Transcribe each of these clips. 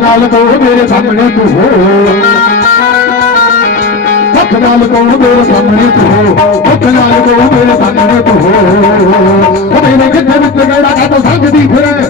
ਨਾਲ ਕਹੋ ਮੇਰੇ ਸਾਹਮਣੇ ਤੂੰ ਹੋ? ਹੱਥ ਨਾਲ ਕਹੋ ਮੇਰੇ ਸਾਹਮਣੇ ਤੂੰ ਹੋ? ਹੱਥ ਨਾਲ ਕਹੋ ਮੇਰੇ ਸਾਹਮਣੇ ਤੂੰ ਹੋ? ਮੇਰੇ ਕਿੱਥੇ ਵਿੱਚ ਕਿਹੜਾ ਤਾਂ ਸੰਗਦੀ ਫਿਰੇ।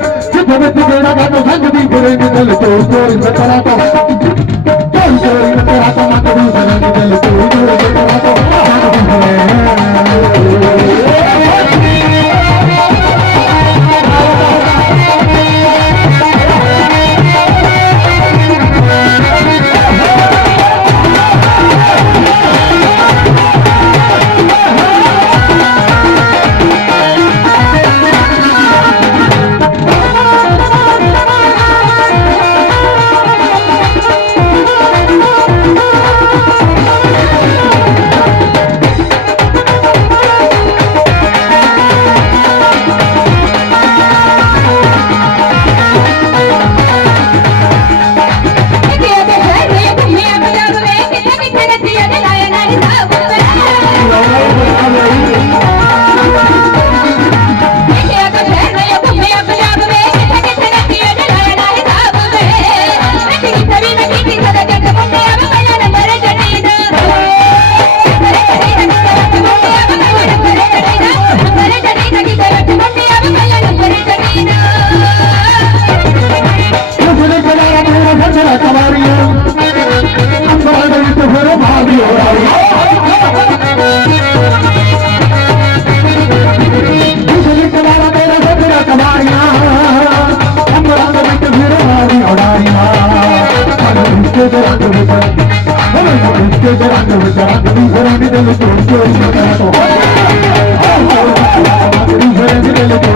I'm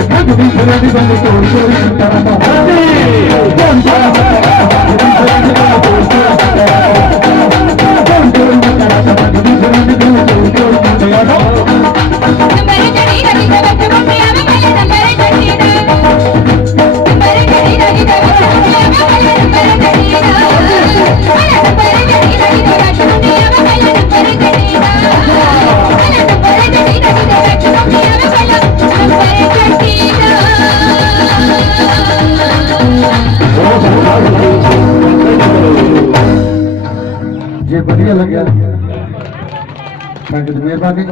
ਰੱਬ ਦੀ ਸਰਾਂ ਦੀ ਬੰਦ ਤੋੜ ਤੋੜ ਕਰਦਾ ਵਧੀਆ ਲੱਗਿਆ। ਥੈਂਕ ਯੂ ਮਿਹਰਬਾਨੀ।